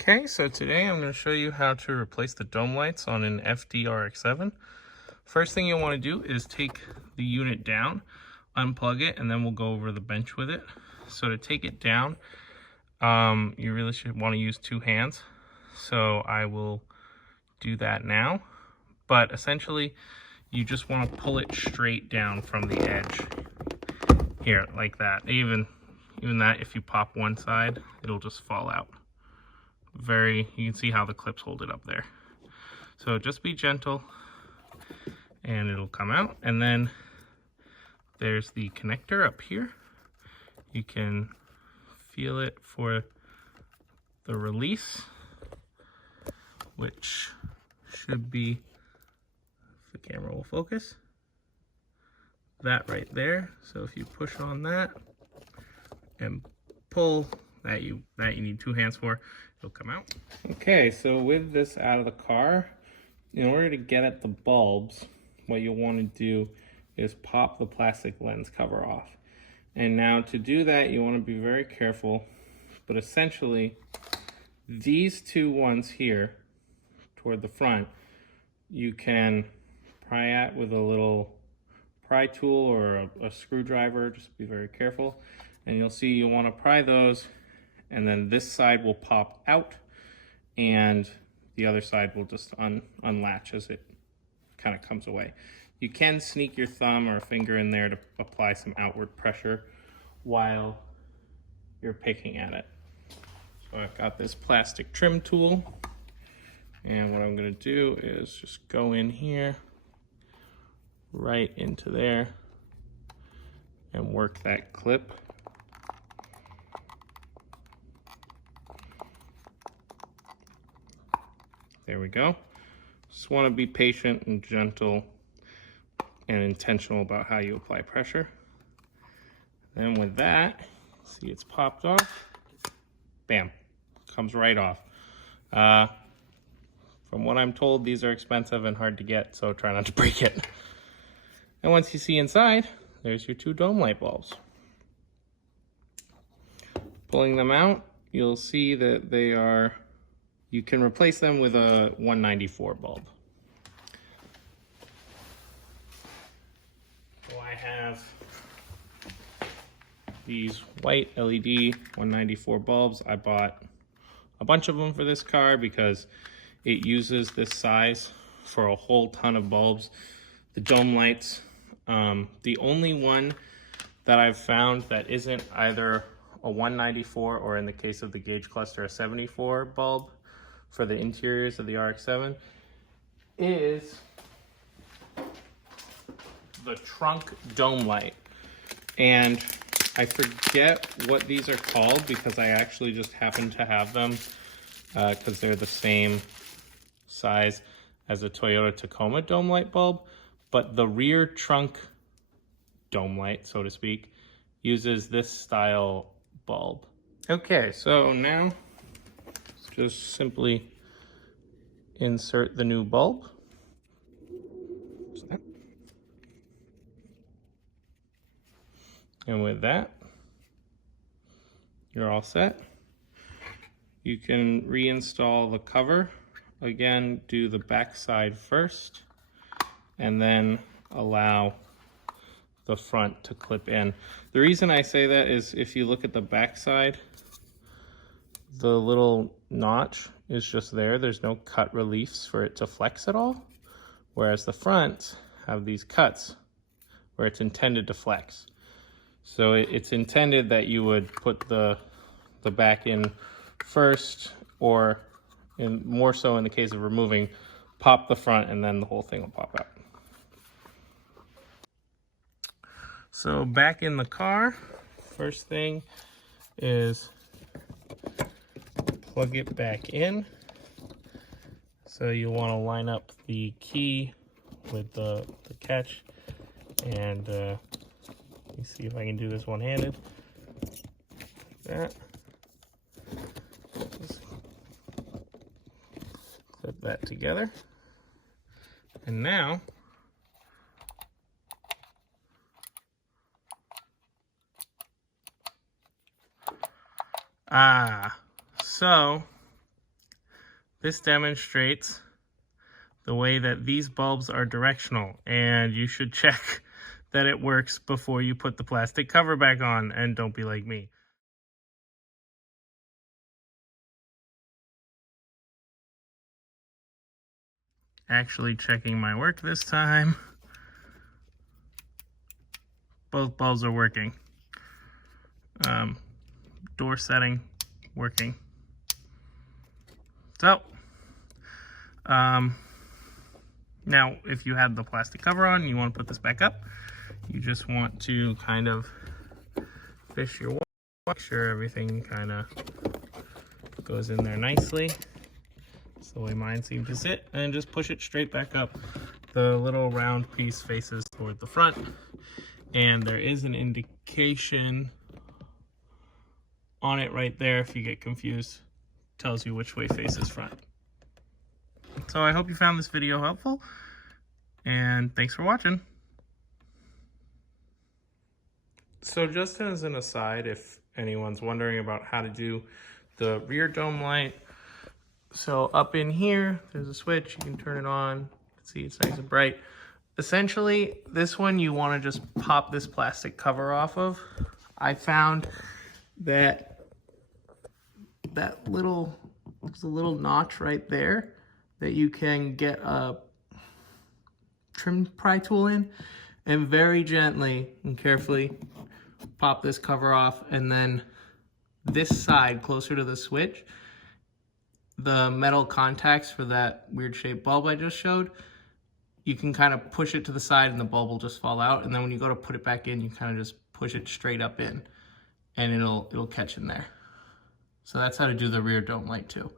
Okay, so today I'm going to show you how to replace the dome lights on an FD3S. First thing you'll want to do is take the unit down, unplug it, and then we'll go over the bench with it. So to take it down, you really should want to use two hands. So I will do that now. But essentially, you just want to pull it straight down from the edge. Here, like that. Even that, if you pop one side, it'll just fall out. You can see how the clips hold it up there. So just be gentle and it'll come out. And then there's the connector up here. You can feel it for the release, which should be, if the camera will focus, that right there. So if you push on that and pull, that you need two hands for, it'll come out. Okay, so with this out of the car, in order to get at the bulbs, what you'll want to do is pop the plastic lens cover off. And now to do that, you want to be very careful, but essentially these two ones here toward the front, you can pry at with a little pry tool or a screwdriver. Just be very careful. And you'll see you want to pry those, and then this side will pop out and the other side will just unlatch as it kind of comes away. You can sneak your thumb or a finger in there to apply some outward pressure while you're picking at it. So I've got this plastic trim tool, and what I'm going to do is just go in here, right into there, and work that clip. There we go. Just want to be patient and gentle and intentional about how you apply pressure. Then with that, see, it's popped off. Bam, comes right off. From what I'm told, these are expensive and hard to get, so try not to break it. And once you see inside, there's your two dome light bulbs. Pulling them out, you'll see that they are, you can replace them with a 194 bulb. So I have these white LED 194 bulbs. I bought a bunch of them for this car because it uses this size for a whole ton of bulbs. The dome lights, the only one that I've found that isn't either a 194 or, in the case of the gauge cluster, a 74 bulb for the interiors of the RX-7 is the trunk dome light. And I forget what these are called because I actually just happen to have them because they're the same size as a Toyota Tacoma dome light bulb, but the rear trunk dome light, so to speak, uses this style bulb. Okay, so now just simply insert the new bulb. And with that, you're all set. You can reinstall the cover. Again, do the back side first, and then allow the front to clip in. The reason I say that is if you look at the back side, the little notch is just there. There's no cut reliefs for it to flex at all, whereas the fronts have these cuts where it's intended to flex. So it's intended that you would put the back in first, or more so in the case of removing, pop the front and then the whole thing will pop out. So back in the car, first thing is plug it back in. So you want to line up the key with the catch, and let me see if I can do this one-handed. Like that. Just clip that together. And now so This demonstrates the way that these bulbs are directional, and you should check that it works before you put the plastic cover back on, and don't be like me. Actually checking my work this time. Both bulbs are working. Door setting, working. So, now if you have the plastic cover on and you want to put this back up, you just want to kind of fish your wire, make sure everything kind of goes in there nicely. That's the way mine seemed to sit, and just push it straight back up. The little round piece faces toward the front, and there is an indication on it right there if you get confused. Tells you which way faces front. So I hope you found this video helpful, and thanks for watching. So just as an aside, if anyone's wondering about how to do the rear dome light, so up in here, there's a switch, you can turn it on, see it's nice and bright. Essentially, this one you want to just pop this plastic cover off of. I found that there's a little notch right there that you can get a trim pry tool in, and very gently and carefully pop this cover off, and then this side closer to the switch, the metal contacts for that weird shaped bulb I just showed, you can kind of push it to the side and the bulb will just fall out, and then when you go to put it back in, you kind of just push it straight up in and it'll catch in there. So that's how to do the rear dome light too.